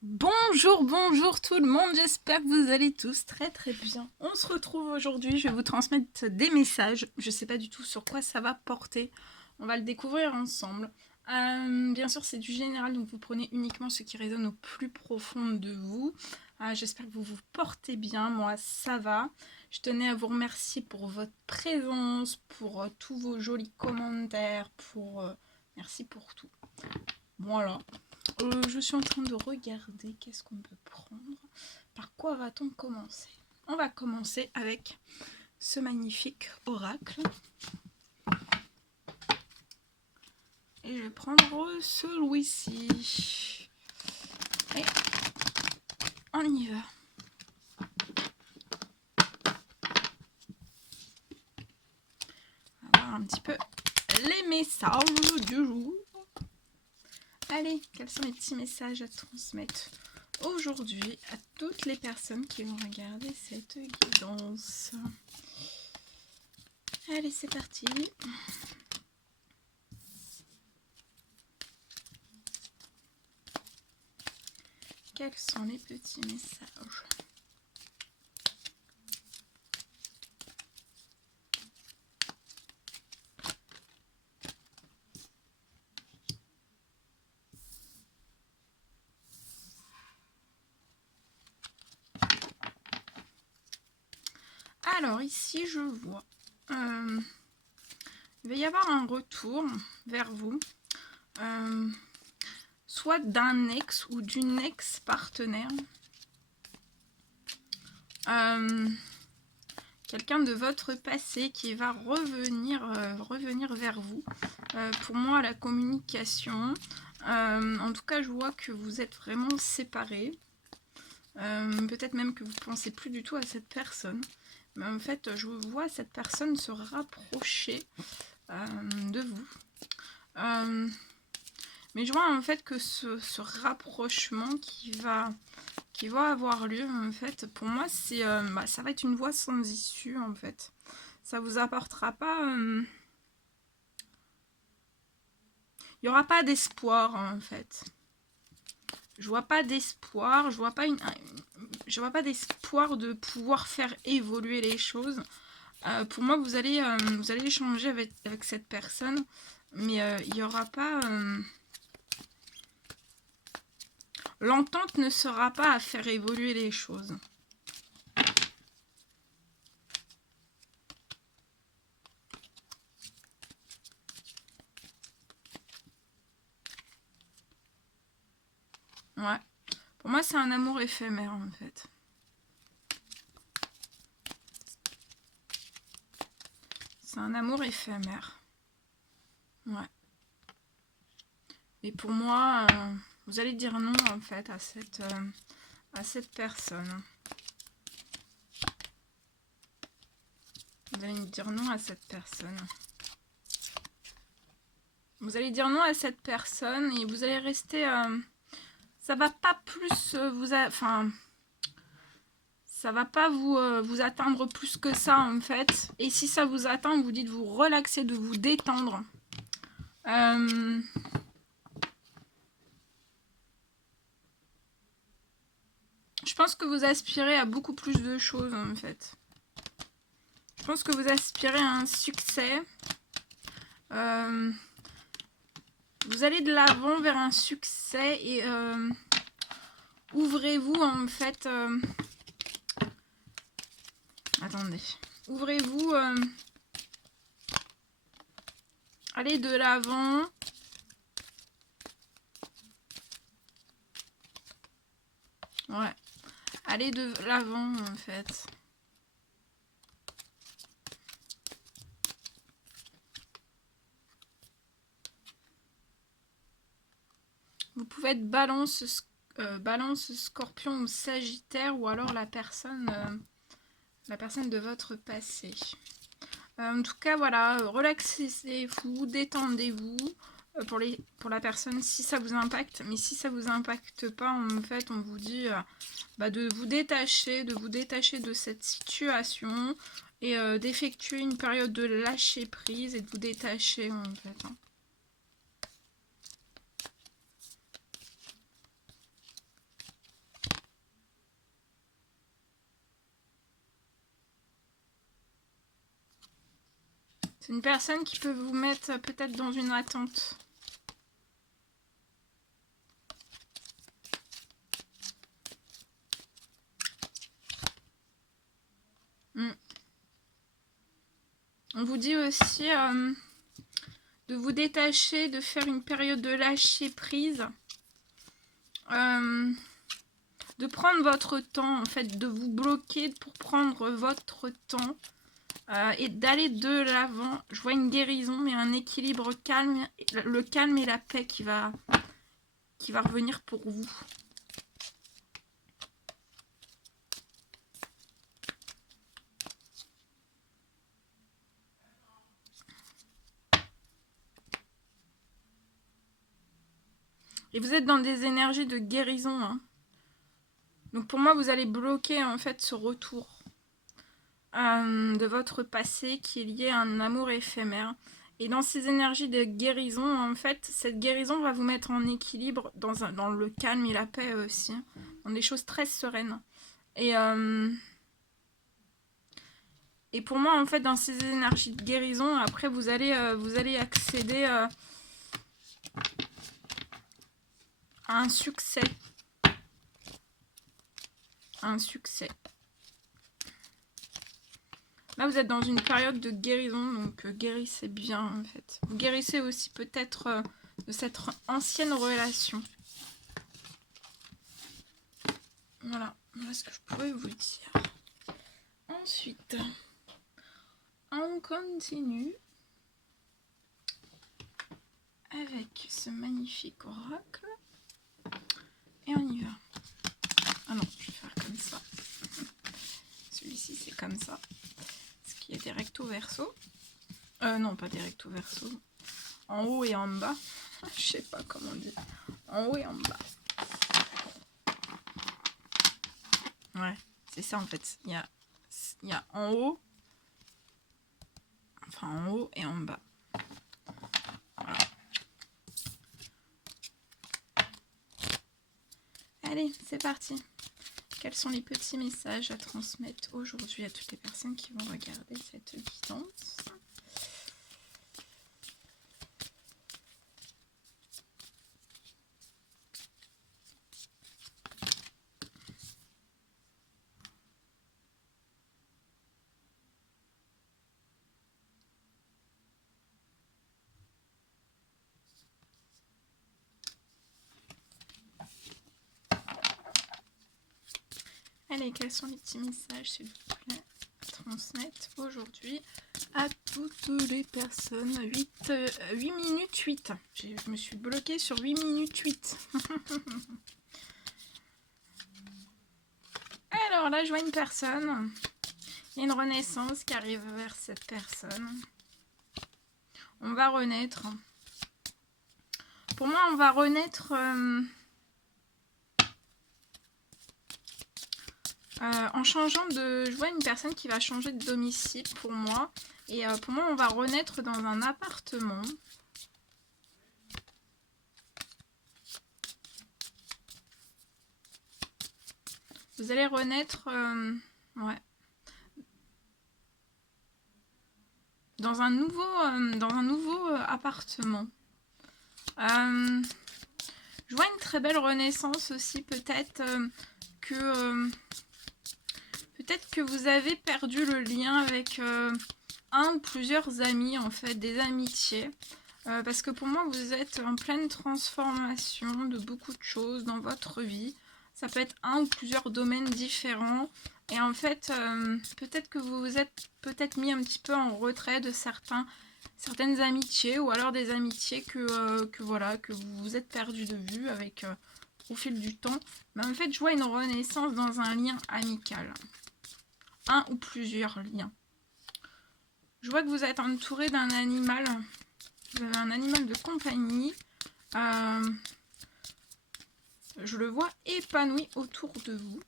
Bonjour, bonjour tout le monde, j'espère que vous allez tous très très bien. On se retrouve aujourd'hui, je vais vous transmettre des messages, je ne sais pas du tout sur quoi ça va porter, on va le découvrir ensemble. Bien sûr c'est du général, donc vous prenez uniquement ce qui résonne au plus profond de vous. J'espère que vous vous portez bien, moi ça va. Je tenais à vous remercier pour votre présence, pour tous vos jolis commentaires, merci pour tout. Voilà. Je suis en train de regarder qu'est-ce qu'on peut prendre. Par quoi va-t-on commencer? On va commencer avec ce magnifique oracle. Et je vais prendre celui-ci. Et on y va. On va voir un petit peu les messages du jour. Allez, quels sont les petits messages à transmettre aujourd'hui à toutes les personnes qui vont regarder cette guidance? Allez, c'est parti. Quels sont les petits messages? Alors ici je vois, il va y avoir un retour vers vous, soit d'un ex ou d'une ex-partenaire. Quelqu'un de votre passé qui va revenir vers vous. Pour moi, la communication, en tout cas, je vois que vous êtes vraiment séparés. Peut-être même que vous ne pensez plus du tout à cette personne. Mais en fait, je vois cette personne se rapprocher de vous. Mais je vois en fait que ce rapprochement qui va avoir lieu, en fait, pour moi, c'est ça va être une voie sans issue, en fait. Ça vous apportera pas... il n'y aura pas d'espoir, en fait. Je vois pas d'espoir, je vois pas d'espoir de pouvoir faire évoluer les choses. Pour moi, vous allez échanger avec cette personne, mais il n'y aura pas... l'entente ne sera pas à faire évoluer les choses. Ouais. Pour moi, c'est un amour éphémère, en fait. C'est un amour éphémère. Ouais. Et pour moi, vous allez dire non, en fait, à cette personne. Vous allez dire non à cette personne. Vous allez dire non à cette personne et vous allez rester... ça va pas plus enfin... ça va pas vous atteindre plus que ça, en fait. Et si ça vous atteint, vous dites de vous relaxer, de vous détendre. Je pense que vous aspirez à beaucoup plus de choses, en fait. Je pense que vous aspirez à un succès. Vous allez de l'avant vers un succès et ouvrez-vous, en fait... attendez. Ouvrez-vous... allez de l'avant. Ouais. Allez de l'avant, en fait. Vous pouvez être balance, scorpion ou sagittaire, ou alors la personne de votre passé. En tout cas, voilà, relaxez-vous, détendez-vous pour la personne si ça vous impacte. Mais si ça vous impacte pas, en fait, on vous dit de vous détacher de cette situation et d'effectuer une période de lâcher prise et de vous détacher, en fait. Hein. C'est une personne qui peut vous mettre peut-être dans une attente. On vous dit aussi de vous détacher, de faire une période de lâcher prise. De prendre votre temps, en fait, de vous bloquer pour prendre votre temps et d'aller de l'avant. Je vois une guérison, mais un équilibre calme, le calme et la paix qui va revenir pour vous. Et vous êtes dans des énergies de guérison, hein. Donc pour moi, vous allez bloquer en fait ce retour de votre passé qui est lié à un amour éphémère. Et dans ces énergies de guérison, en fait, cette guérison va vous mettre en équilibre dans le calme et la paix aussi, dans des choses très sereines. Et pour moi, en fait, dans ces énergies de guérison, après, vous allez accéder à un succès. Un succès. Là, vous êtes dans une période de guérison, donc guérissez bien, en fait. Vous guérissez aussi peut-être de cette ancienne relation. Voilà ce que je pourrais vous dire. Ensuite, on continue avec ce magnifique oracle. Et on y va. Ah non, je vais faire comme ça. Celui-ci, c'est comme ça. Ce qui est des recto verso. Non, pas des recto verso. En haut et en bas. Je sais pas comment on dit. En haut et en bas. Ouais, c'est ça en fait. Il y a en haut. Enfin, en haut et en bas. Voilà. Allez, c'est parti. Quels sont les petits messages à transmettre aujourd'hui à toutes les personnes qui vont regarder cette guidance? Allez, quels sont les petits messages, s'il vous plaît, à transmettre aujourd'hui à toutes les personnes? 8 minutes 8. Je me suis bloquée sur 8 minutes 8. Alors là, je vois une personne. Il y a une renaissance qui arrive vers cette personne. On va renaître. Pour moi, on va renaître... en changeant de... Je vois une personne qui va changer de domicile pour moi. Et pour moi, on va renaître dans un appartement. Vous allez renaître... ouais. Dans un nouveau appartement. Je vois une très belle renaissance aussi. Peut-être que vous avez perdu le lien avec un ou plusieurs amis, en fait, des amitiés. Parce que pour moi, vous êtes en pleine transformation de beaucoup de choses dans votre vie. Ça peut être un ou plusieurs domaines différents. Et en fait, peut-être que vous vous êtes mis un petit peu en retrait de certaines amitiés, ou alors des amitiés que vous vous êtes perdu de vue avec au fil du temps. Mais en fait, je vois une renaissance dans un lien amical. Un ou plusieurs liens. Je vois que vous êtes entouré d'un animal. Vous avez un animal de compagnie. Je le vois épanoui autour de vous.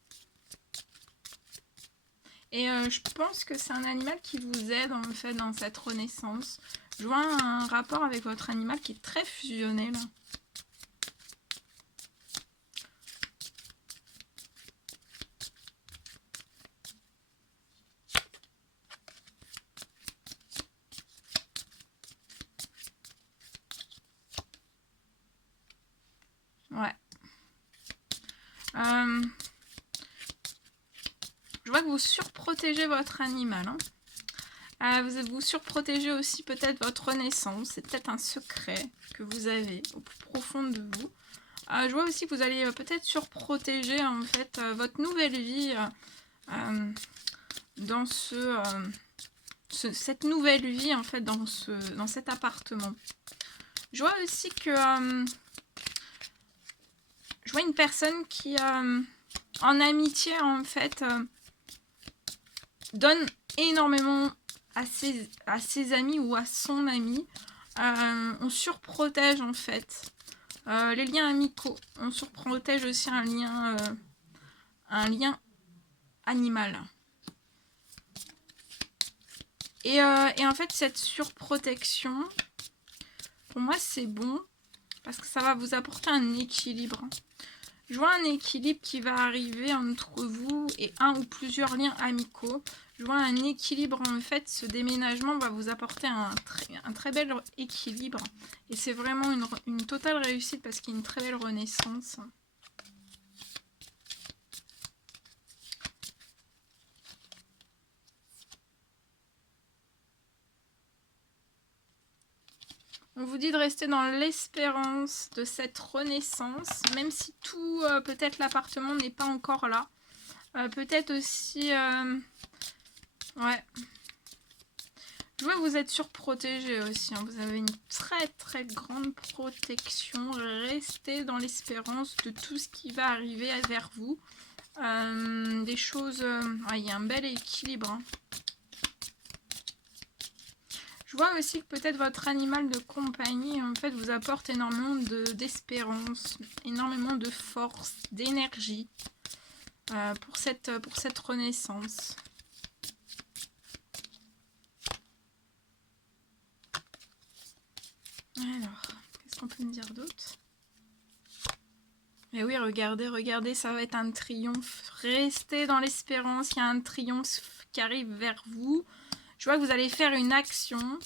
Et je pense que c'est un animal qui vous aide en fait dans cette renaissance. Je vois un rapport avec votre animal qui est très fusionnel. surprotégez votre animal. Hein. Vous surprotégez aussi peut-être votre renaissance. C'est peut-être un secret que vous avez au plus profond de vous. Je vois aussi que vous allez peut-être surprotéger en fait votre nouvelle vie dans cette nouvelle vie en fait dans cet appartement. Je vois aussi que je vois une personne qui en amitié en fait donne énormément à ses amis ou à son ami. On surprotège en fait les liens amicaux. On surprotège aussi un lien animal. Et en fait, cette surprotection, pour moi, c'est bon parce que ça va vous apporter un équilibre. Je vois un équilibre qui va arriver entre vous et un ou plusieurs liens amicaux. Je vois un équilibre, en fait, ce déménagement va vous apporter un très bel équilibre. Et c'est vraiment une totale réussite parce qu'il y a une très belle renaissance. On vous dit de rester dans l'espérance de cette renaissance, même si tout, peut-être l'appartement n'est pas encore là. Peut-être aussi... ouais. Je vois que vous êtes surprotégé aussi. Hein. Vous avez une très très grande protection. Restez dans l'espérance de tout ce qui va arriver vers vous. Des choses... il y a un bel équilibre. Hein. Je vois aussi que peut-être votre animal de compagnie en fait vous apporte énormément d'espérance, énormément de force, d'énergie pour cette renaissance. Alors, qu'est-ce qu'on peut me dire d'autre? Et oui, regardez, ça va être un triomphe. Restez dans l'espérance, il y a un triomphe qui arrive vers vous. Je vois que vous allez faire une action.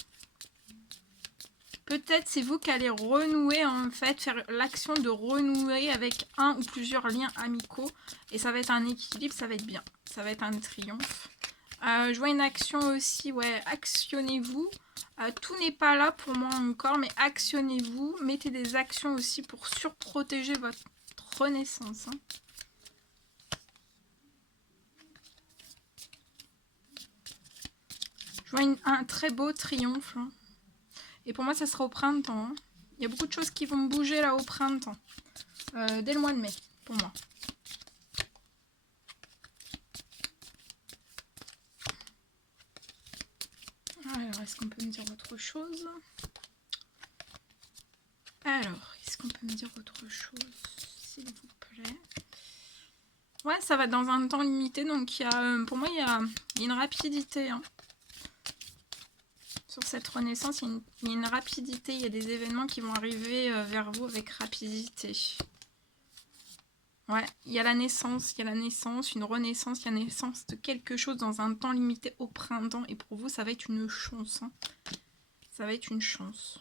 Peut-être c'est vous qui allez renouer, en fait, faire l'action de renouer avec un ou plusieurs liens amicaux. Et ça va être un équilibre, ça va être bien. Ça va être un triomphe. Je vois une action aussi, ouais, actionnez-vous. Tout n'est pas là pour moi encore, mais actionnez-vous. Mettez des actions aussi pour surprotéger votre renaissance. Hein. Je vois un très beau triomphe. Hein. Et pour moi, ça sera au printemps. Hein. Il y a beaucoup de choses qui vont bouger là au printemps. Dès le mois de mai, pour moi. Alors, est-ce qu'on peut me dire autre chose? Alors, est-ce qu'on peut me dire autre chose, s'il vous plaît? Ouais, ça va dans un temps limité. Donc, pour moi, il y a une rapidité. Hein. Sur cette renaissance, il y a une rapidité, il y a des événements qui vont arriver vers vous avec rapidité. Ouais, il y a la naissance, une renaissance, il y a la naissance de quelque chose dans un temps limité au printemps. Et pour vous, ça va être une chance. Hein. Ça va être une chance.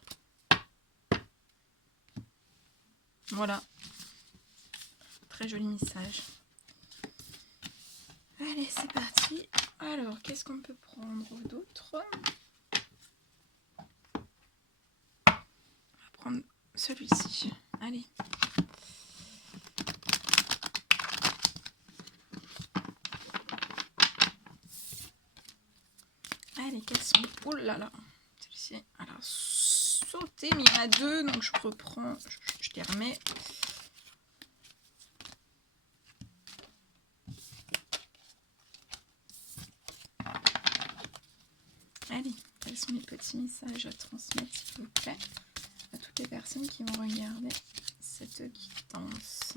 Voilà. Très joli message. Allez, c'est parti. Alors, qu'est-ce qu'on peut prendre d'autre ? Prendre celui-ci. Allez. Allez, quels sont... Oh là là. Celui-ci, alors, sauté, mais il y en a deux, donc je reprends, je les remets. Allez, quels sont les petits messages à transmettre, s'il vous plaît, à toutes les personnes qui vont regarder cette guidance.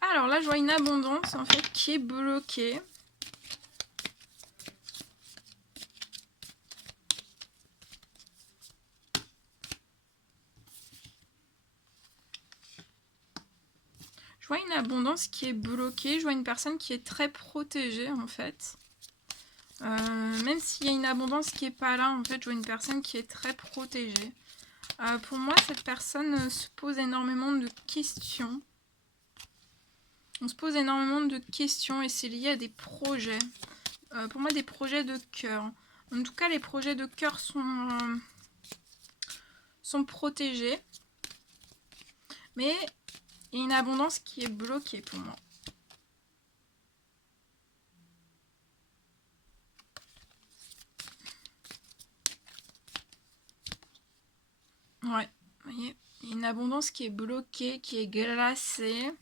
Alors là, je vois une abondance en fait qui est bloquée. Je vois une abondance qui est bloquée. Je vois une personne qui est très protégée en fait. Même s'il y a une abondance qui n'est pas là, en fait, je vois une personne qui est très protégée. Pour moi, cette personne se pose énormément de questions. On se pose énormément de questions et c'est lié à des projets. Pour moi, des projets de cœur. En tout cas, les projets de cœur sont protégés. Mais il y a une abondance qui est bloquée pour moi. Ouais, vous voyez, il y a une abondance qui est bloquée, qui est glacée.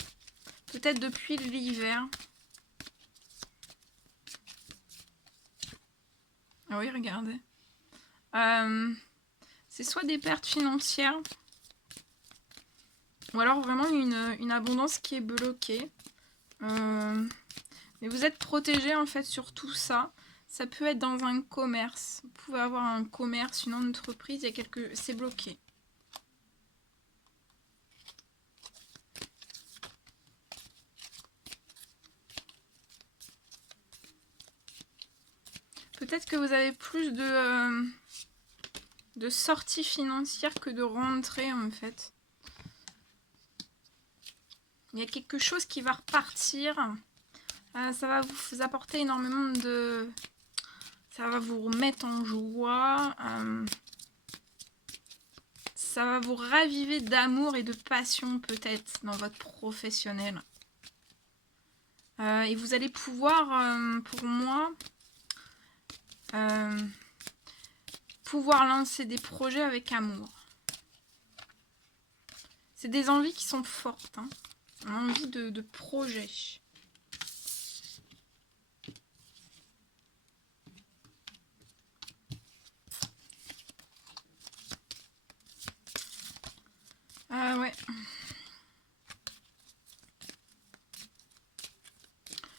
Peut-être depuis l'hiver. Ah oui, regardez. C'est soit des pertes financières, ou alors vraiment une abondance qui est bloquée. Mais vous êtes protégé en fait sur tout ça. Ça peut être dans un commerce. Vous pouvez avoir un commerce, une entreprise, il y a c'est bloqué. Peut-être que vous avez plus de sorties financières que de rentrées en fait. Il y a quelque chose qui va repartir. Ça va vous apporter énormément de... Ça va vous remettre en joie. Ça va vous raviver d'amour et de passion peut-être dans votre professionnel. Et vous allez pouvoir, pour moi, pouvoir lancer des projets avec amour. C'est des envies qui sont fortes. Hein. Envie de projet. Ouais.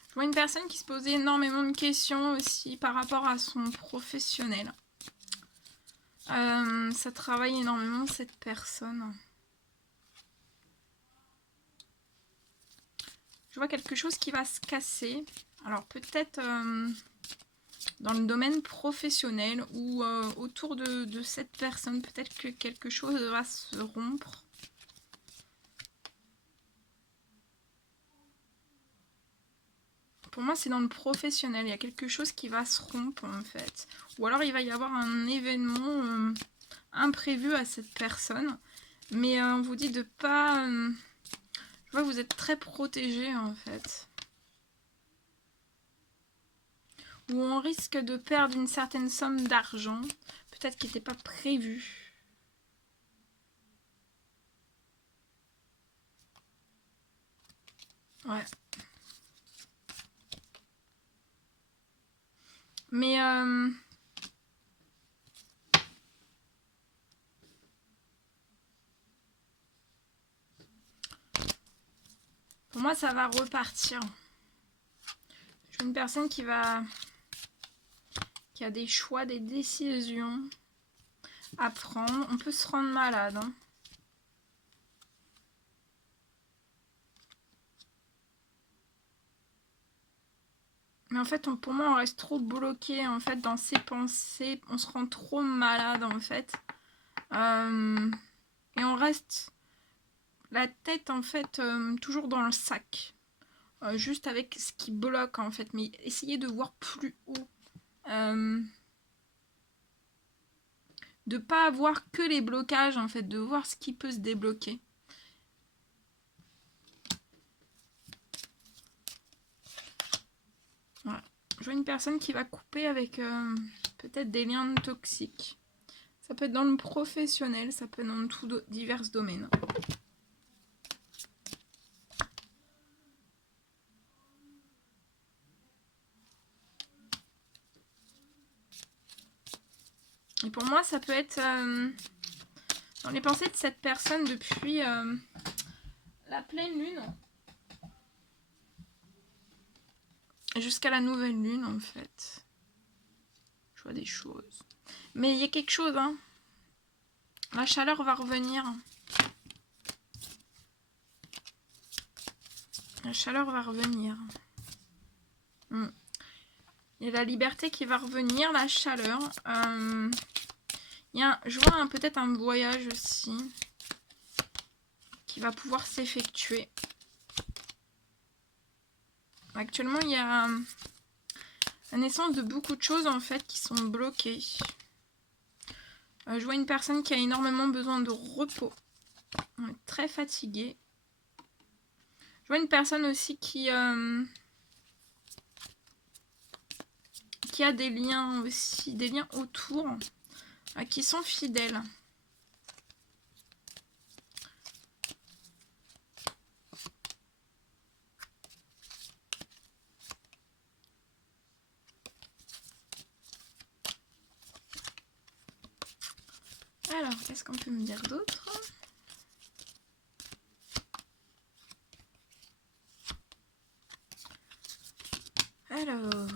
Je vois une personne qui se posait énormément de questions aussi par rapport à son professionnel. Ça travaille énormément cette personne. Je vois quelque chose qui va se casser. Alors peut-être dans le domaine professionnel ou autour de cette personne. Peut-être que quelque chose va se rompre. Pour moi, c'est dans le professionnel. Il y a quelque chose qui va se rompre, en fait. Ou alors, il va y avoir un événement imprévu à cette personne. Mais on vous dit de pas... je vois que vous êtes très protégé, en fait. Ou on risque de perdre une certaine somme d'argent. Peut-être qui n'était pas prévu. Ouais. Mais pour moi, ça va repartir. Je suis une personne qui a des choix, des décisions à prendre. On peut se rendre malade. Hein. Mais en fait, pour moi, on reste trop bloqué en fait dans ses pensées. On se rend trop malade en fait. Et on reste la tête en fait toujours dans le sac. Juste avec ce qui bloque en fait. Mais essayez de voir plus haut. De pas avoir que les blocages en fait. De voir ce qui peut se débloquer. Voilà. Je vois une personne qui va couper avec peut-être des liens toxiques. Ça peut être dans le professionnel, ça peut être dans divers domaines. Et pour moi, ça peut être dans les pensées de cette personne depuis la pleine lune jusqu'à la nouvelle lune, en fait. Je vois des choses. Mais il y a quelque chose, hein. La chaleur va revenir. La chaleur va revenir. Il y a la liberté qui va revenir, la chaleur. Je vois peut-être un voyage aussi qui va pouvoir s'effectuer. Actuellement, il y a la naissance de beaucoup de choses en fait qui sont bloquées. Je vois une personne qui a énormément besoin de repos. On est très fatigué. Je vois une personne aussi qui a des liens aussi, des liens autour, qui sont fidèles. Alors, qu'est-ce qu'on peut me dire d'autre? Alors...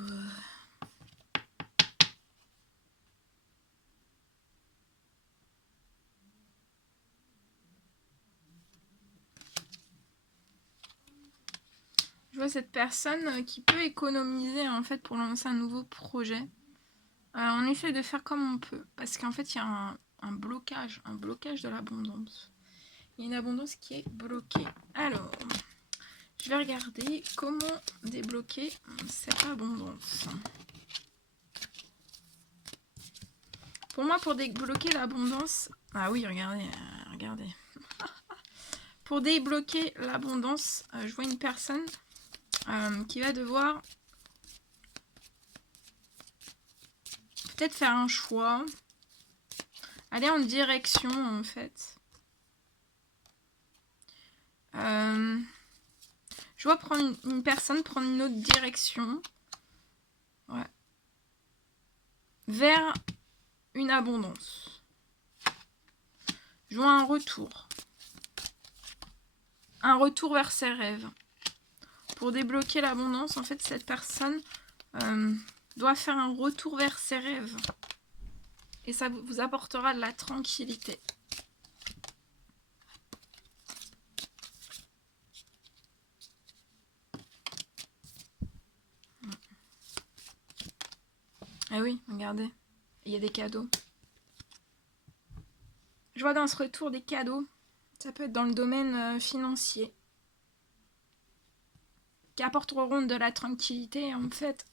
Je vois cette personne qui peut économiser en fait pour lancer un nouveau projet. On essaie de faire comme on peut parce qu'en fait il y a un blocage de l'abondance. Il y a une abondance qui est bloquée. Alors, je vais regarder comment débloquer cette abondance. Pour moi, pour débloquer l'abondance... Ah oui, regardez, regardez. Pour débloquer l'abondance, je vois une personne qui va devoir peut-être faire un choix, aller en direction en fait. Je vois prendre une personne prendre une autre direction, ouais, vers une abondance. Je vois un retour vers ses rêves. Pour débloquer l'abondance, en fait, cette personne doit faire un retour vers ses rêves. Et ça vous apportera de la tranquillité. Ah oui, regardez, il y a des cadeaux. Je vois dans ce retour des cadeaux. Ça peut être dans le domaine financier. Qui apporteront de la tranquillité, en fait.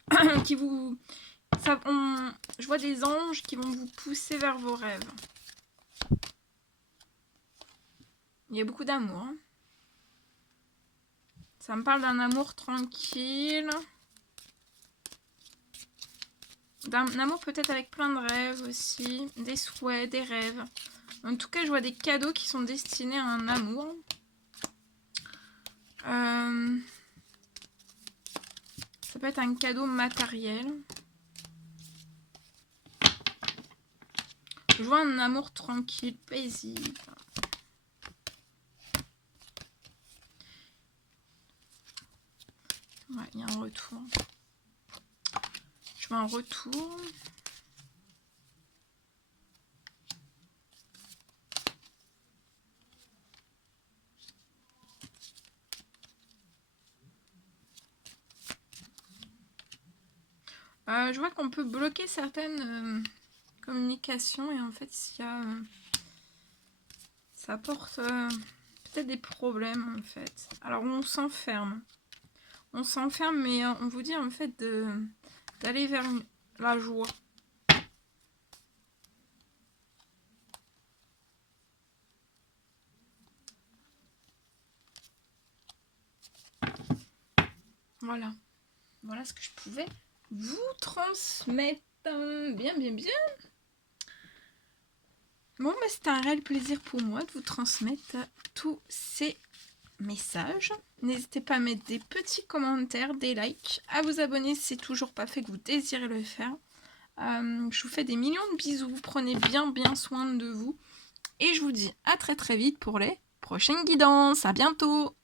Qui vous... je vois des anges qui vont vous pousser vers vos rêves. Il y a beaucoup d'amour. Hein. Ça me parle d'un amour tranquille. D'un amour peut-être avec plein de rêves aussi. Des souhaits, des rêves. En tout cas, je vois des cadeaux qui sont destinés à un amour. Ça peut être un cadeau matériel. Je vois un amour tranquille, paisible. Ouais, il y a un retour. Je vois un retour. Je vois qu'on peut bloquer certaines communications et en fait, il y a, ça apporte peut-être des problèmes en fait. Alors on s'enferme. On s'enferme, mais on vous dit en fait d'aller vers la joie. Voilà. Voilà ce que je pouvais vous transmettre. Bien, bien, bien. Bon, bah, c'était un réel plaisir pour moi de vous transmettre tous ces messages. N'hésitez pas à mettre des petits commentaires, des likes, à vous abonner si c'est toujours pas fait que vous désirez le faire. Je vous fais des millions de bisous. Prenez bien soin de vous. Et je vous dis à très très vite pour les prochaines guidances. À bientôt!